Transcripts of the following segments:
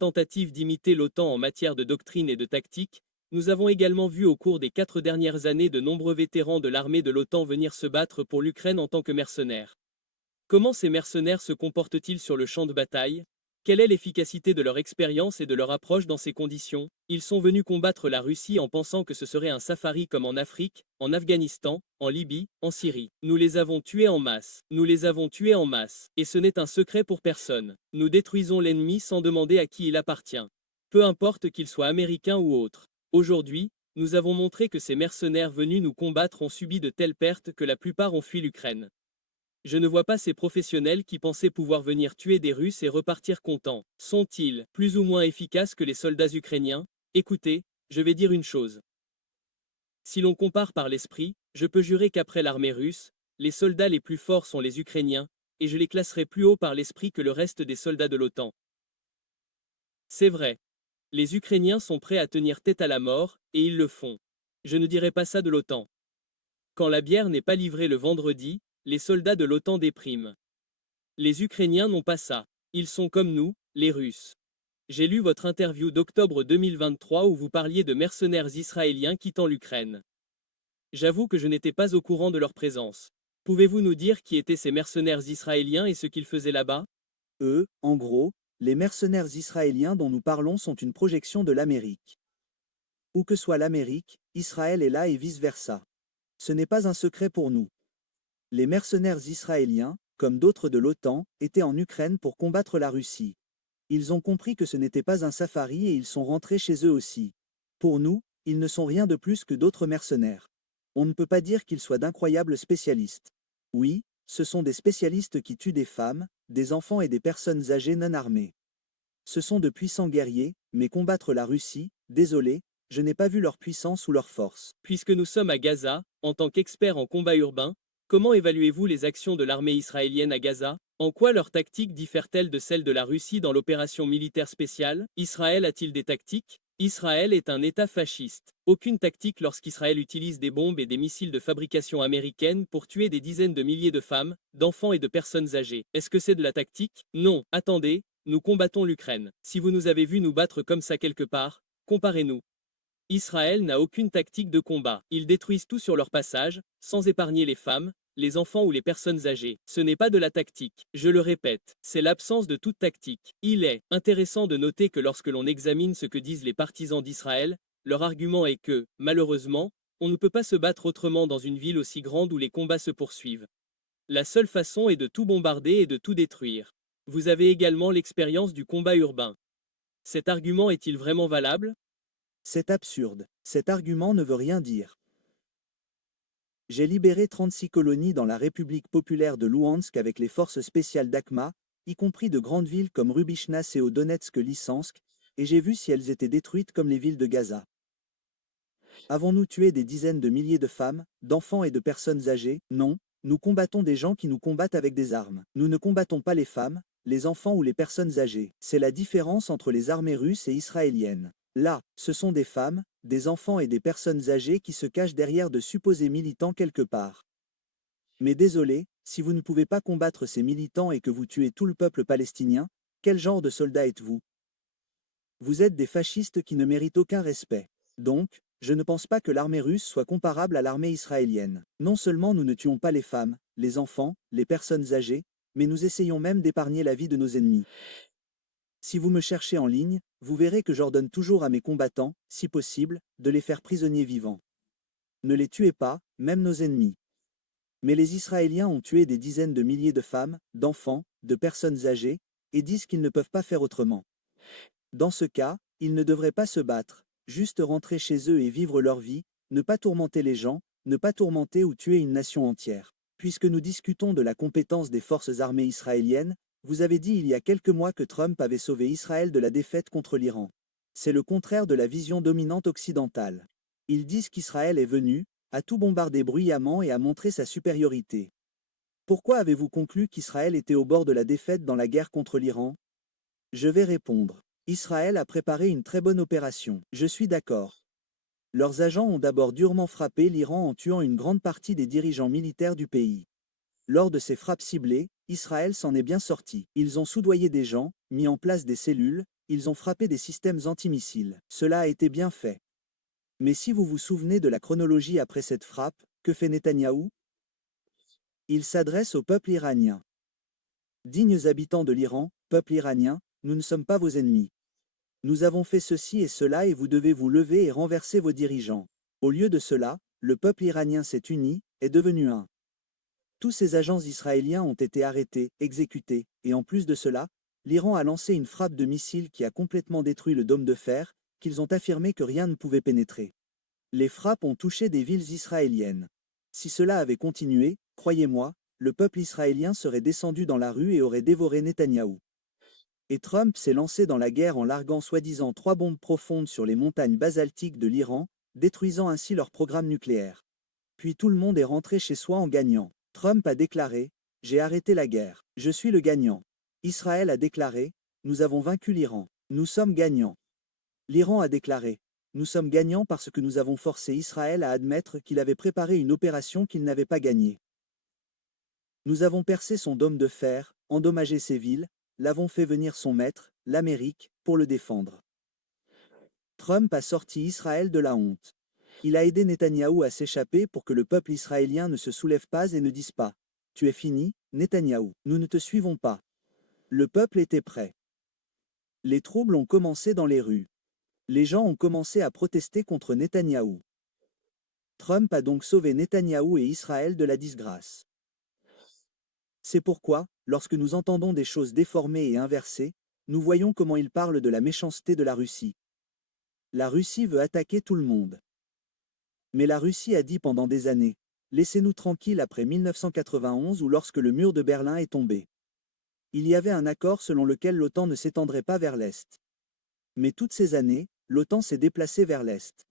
tentative d'imiter l'OTAN en matière de doctrine et de tactique, nous avons également vu au cours des 4 dernières années de nombreux vétérans de l'armée de l'OTAN venir se battre pour l'Ukraine en tant que mercenaires. Comment ces mercenaires se comportent-ils sur le champ de bataille? Quelle est l'efficacité de leur expérience et de leur approche dans ces conditions? Ils sont venus combattre la Russie en pensant que ce serait un safari comme en Afrique, en Afghanistan, en Libye, en Syrie. Nous les avons tués en masse. Nous les avons tués en masse. Et ce n'est un secret pour personne. Nous détruisons l'ennemi sans demander à qui il appartient. Peu importe qu'il soit américain ou autre. Aujourd'hui, nous avons montré que ces mercenaires venus nous combattre ont subi de telles pertes que la plupart ont fui l'Ukraine. Je ne vois pas ces professionnels qui pensaient pouvoir venir tuer des Russes et repartir contents. Sont-ils plus ou moins efficaces que les soldats ukrainiens? Écoutez, je vais dire une chose. Si l'on compare par l'esprit, je peux jurer qu'après l'armée russe, les soldats les plus forts sont les Ukrainiens, et je les classerai plus haut par l'esprit que le reste des soldats de l'OTAN. C'est vrai. Les Ukrainiens sont prêts à tenir tête à la mort, et ils le font. Je ne dirai pas ça de l'OTAN. Quand la bière n'est pas livrée le vendredi, les soldats de l'OTAN dépriment. Les Ukrainiens n'ont pas ça. Ils sont comme nous, les Russes. J'ai lu votre interview d'octobre 2023 où vous parliez de mercenaires israéliens quittant l'Ukraine. J'avoue que je n'étais pas au courant de leur présence. Pouvez-vous nous dire qui étaient ces mercenaires israéliens et ce qu'ils faisaient là-bas? En gros, les mercenaires israéliens dont nous parlons sont une projection de l'Amérique. Où que soit l'Amérique, Israël est là et vice-versa. Ce n'est pas un secret pour nous. Les mercenaires israéliens, comme d'autres de l'OTAN, étaient en Ukraine pour combattre la Russie. Ils ont compris que ce n'était pas un safari et ils sont rentrés chez eux aussi. Pour nous, ils ne sont rien de plus que d'autres mercenaires. On ne peut pas dire qu'ils soient d'incroyables spécialistes. Oui, ce sont des spécialistes qui tuent des femmes, des enfants et des personnes âgées non armées. Ce sont de puissants guerriers, mais combattre la Russie, désolé, je n'ai pas vu leur puissance ou leur force. Puisque nous sommes à Gaza, en tant qu'experts en combat urbain, comment évaluez-vous les actions de l'armée israélienne à Gaza? En quoi leurs tactiques diffèrent-elles de celles de la Russie dans l'opération militaire spéciale? Israël a-t-il des tactiques? Israël est un État fasciste. Aucune tactique lorsqu'Israël utilise des bombes et des missiles de fabrication américaine pour tuer des dizaines de milliers de femmes, d'enfants et de personnes âgées. Est-ce que c'est de la tactique? Non, attendez, nous combattons l'Ukraine. Si vous nous avez vu nous battre comme ça quelque part, comparez-nous. Israël n'a aucune tactique de combat. Ils détruisent tout sur leur passage, sans épargner les femmes, les enfants ou les personnes âgées. Ce n'est pas de la tactique. Je le répète, c'est l'absence de toute tactique. Il est intéressant de noter que lorsque l'on examine ce que disent les partisans d'Israël, leur argument est que, malheureusement, on ne peut pas se battre autrement dans une ville aussi grande où les combats se poursuivent. La seule façon est de tout bombarder et de tout détruire. Vous avez également l'expérience du combat urbain. Cet argument est-il vraiment valable? C'est absurde. Cet argument ne veut rien dire. J'ai libéré 36 colonies dans la République populaire de Louhansk avec les forces spéciales d'Akhma, y compris de grandes villes comme Rubichna et au Donetsk-Lysansk, et j'ai vu si elles étaient détruites comme les villes de Gaza. Avons-nous tué des dizaines de milliers de femmes, d'enfants et de personnes âgées? Non, nous combattons des gens qui nous combattent avec des armes. Nous ne combattons pas les femmes, les enfants ou les personnes âgées. C'est la différence entre les armées russes et israéliennes. Là, ce sont des femmes, des enfants et des personnes âgées qui se cachent derrière de supposés militants quelque part. Mais désolé, si vous ne pouvez pas combattre ces militants et que vous tuez tout le peuple palestinien, quel genre de soldat êtes-vous? Vous êtes des fascistes qui ne méritent aucun respect. Donc, je ne pense pas que l'armée russe soit comparable à l'armée israélienne. Non seulement nous ne tuons pas les femmes, les enfants, les personnes âgées, mais nous essayons même d'épargner la vie de nos ennemis. Si vous me cherchez en ligne, vous verrez que j'ordonne toujours à mes combattants, si possible, de les faire prisonniers vivants. Ne les tuez pas, même nos ennemis. Mais les Israéliens ont tué des dizaines de milliers de femmes, d'enfants, de personnes âgées, et disent qu'ils ne peuvent pas faire autrement. Dans ce cas, ils ne devraient pas se battre, juste rentrer chez eux et vivre leur vie, ne pas tourmenter les gens, ne pas tourmenter ou tuer une nation entière. Puisque nous discutons de la compétence des forces armées israéliennes, vous avez dit il y a quelques mois que Trump avait sauvé Israël de la défaite contre l'Iran. C'est le contraire de la vision dominante occidentale. Ils disent qu'Israël est venu, a tout bombardé bruyamment et a montré sa supériorité. Pourquoi avez-vous conclu qu'Israël était au bord de la défaite dans la guerre contre l'Iran? Je vais répondre. Israël a préparé une très bonne opération. Je suis d'accord. Leurs agents ont d'abord durement frappé l'Iran en tuant une grande partie des dirigeants militaires du pays. Lors de ces frappes ciblées, Israël s'en est bien sorti. Ils ont soudoyé des gens, mis en place des cellules, ils ont frappé des systèmes antimissiles. Cela a été bien fait. Mais si vous vous souvenez de la chronologie après cette frappe, que fait Netanyahou? Il s'adresse au peuple iranien. Dignes habitants de l'Iran, peuple iranien, nous ne sommes pas vos ennemis. Nous avons fait ceci et cela et vous devez vous lever et renverser vos dirigeants. Au lieu de cela, le peuple iranien s'est uni, est devenu un. Tous ces agents israéliens ont été arrêtés, exécutés, et en plus de cela, l'Iran a lancé une frappe de missiles qui a complètement détruit le dôme de fer, qu'ils ont affirmé que rien ne pouvait pénétrer. Les frappes ont touché des villes israéliennes. Si cela avait continué, croyez-moi, le peuple israélien serait descendu dans la rue et aurait dévoré Netanyahou. Et Trump s'est lancé dans la guerre en larguant soi-disant 3 bombes profondes sur les montagnes basaltiques de l'Iran, détruisant ainsi leur programme nucléaire. Puis tout le monde est rentré chez soi en gagnant. Trump a déclaré « J'ai arrêté la guerre. Je suis le gagnant ». Israël a déclaré « Nous avons vaincu l'Iran. Nous sommes gagnants ». L'Iran a déclaré « Nous sommes gagnants parce que nous avons forcé Israël à admettre qu'il avait préparé une opération qu'il n'avait pas gagnée. Nous avons percé son dôme de fer, endommagé ses villes, l'avons fait venir son maître, l'Amérique, pour le défendre. » Trump a sorti Israël de la honte. Il a aidé Netanyahou à s'échapper pour que le peuple israélien ne se soulève pas et ne dise pas « Tu es fini, Netanyahou, nous ne te suivons pas ». Le peuple était prêt. Les troubles ont commencé dans les rues. Les gens ont commencé à protester contre Netanyahou. Trump a donc sauvé Netanyahou et Israël de la disgrâce. C'est pourquoi, lorsque nous entendons des choses déformées et inversées, nous voyons comment il parle de la méchanceté de la Russie. La Russie veut attaquer tout le monde. Mais la Russie a dit pendant des années « Laissez-nous tranquilles après 1991 ou lorsque le mur de Berlin est tombé ». Il y avait un accord selon lequel l'OTAN ne s'étendrait pas vers l'Est. Mais toutes ces années, l'OTAN s'est déplacée vers l'Est.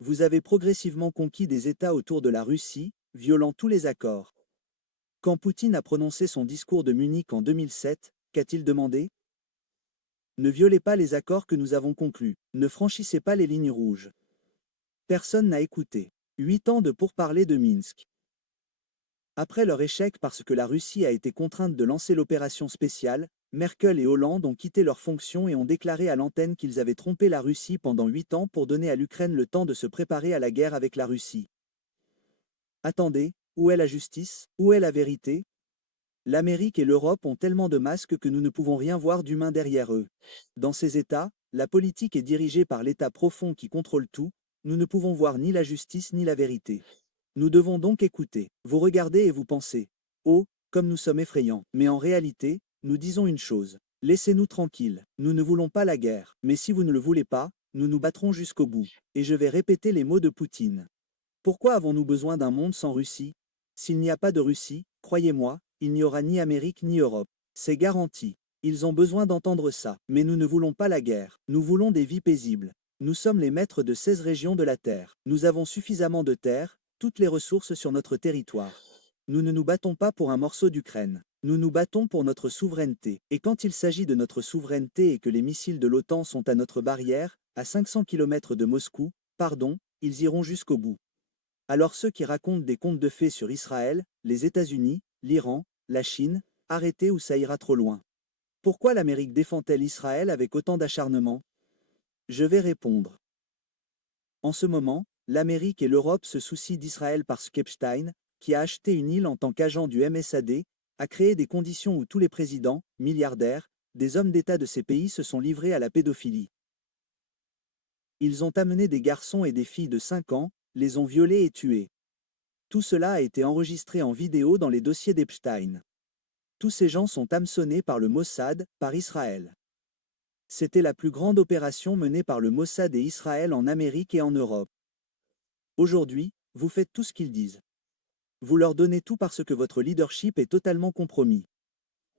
Vous avez progressivement conquis des États autour de la Russie, violant tous les accords. Quand Poutine a prononcé son discours de Munich en 2007, qu'a-t-il demandé? Ne violez pas les accords que nous avons conclus, ne franchissez pas les lignes rouges. Personne n'a écouté. 8 ans de pourparlers de Minsk. Après leur échec parce que la Russie a été contrainte de lancer l'opération spéciale, Merkel et Hollande ont quitté leurs fonctions et ont déclaré à l'antenne qu'ils avaient trompé la Russie pendant 8 ans pour donner à l'Ukraine le temps de se préparer à la guerre avec la Russie. Attendez, où est la justice? Où est la vérité? L'Amérique et l'Europe ont tellement de masques que nous ne pouvons rien voir d'humain derrière eux. Dans ces États, la politique est dirigée par l'État profond qui contrôle tout, nous ne pouvons voir ni la justice ni la vérité. Nous devons donc écouter. Vous regardez et vous pensez « Oh, comme nous sommes effrayants ». Mais en réalité, nous disons une chose. Laissez-nous tranquilles. Nous ne voulons pas la guerre. Mais si vous ne le voulez pas, nous nous battrons jusqu'au bout. Et je vais répéter les mots de Poutine. Pourquoi avons-nous besoin d'un monde sans Russie? S'il n'y a pas de Russie, croyez-moi, il n'y aura ni Amérique ni Europe. C'est garanti. Ils ont besoin d'entendre ça. Mais nous ne voulons pas la guerre. Nous voulons des vies paisibles. Nous sommes les maîtres de 16 régions de la Terre. Nous avons suffisamment de terre, toutes les ressources sur notre territoire. Nous ne nous battons pas pour un morceau d'Ukraine. Nous nous battons pour notre souveraineté. Et quand il s'agit de notre souveraineté et que les missiles de l'OTAN sont à notre barrière, à 500 km de Moscou, pardon, ils iront jusqu'au bout. Alors ceux qui racontent des contes de fées sur Israël, les États-Unis, l'Iran, la Chine, arrêtez ou ça ira trop loin. Pourquoi l'Amérique défend-elle Israël avec autant d'acharnement? Je vais répondre. En ce moment, l'Amérique et l'Europe se soucient d'Israël parce qu'Epstein, qui a acheté une île en tant qu'agent du MSAD, a créé des conditions où tous les présidents, milliardaires, des hommes d'État de ces pays se sont livrés à la pédophilie. Ils ont amené des garçons et des filles de 5 ans, les ont violés et tués. Tout cela a été enregistré en vidéo dans les dossiers d'Epstein. Tous ces gens sont hameçonnés par le Mossad, par Israël. C'était la plus grande opération menée par le Mossad et Israël en Amérique et en Europe. Aujourd'hui, vous faites tout ce qu'ils disent. Vous leur donnez tout parce que votre leadership est totalement compromis.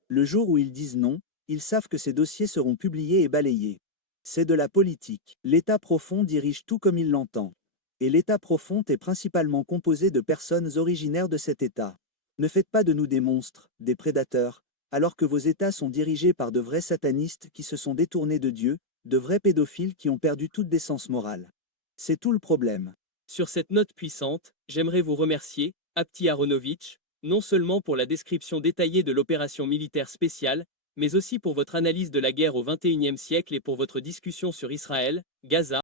Le jour où ils disent non, ils savent que ces dossiers seront publiés et balayés. C'est de la politique. L'État profond dirige tout comme il l'entend. Et l'État profond est principalement composé de personnes originaires de cet État. Ne faites pas de nous des monstres, des prédateurs, alors que vos États sont dirigés par de vrais satanistes qui se sont détournés de Dieu, de vrais pédophiles qui ont perdu toute décence morale. C'est tout le problème. Sur cette note puissante, j'aimerais vous remercier, Apti Aronovitch, non seulement pour la description détaillée de l'opération militaire spéciale, mais aussi pour votre analyse de la guerre au XXIe siècle et pour votre discussion sur Israël, Gaza,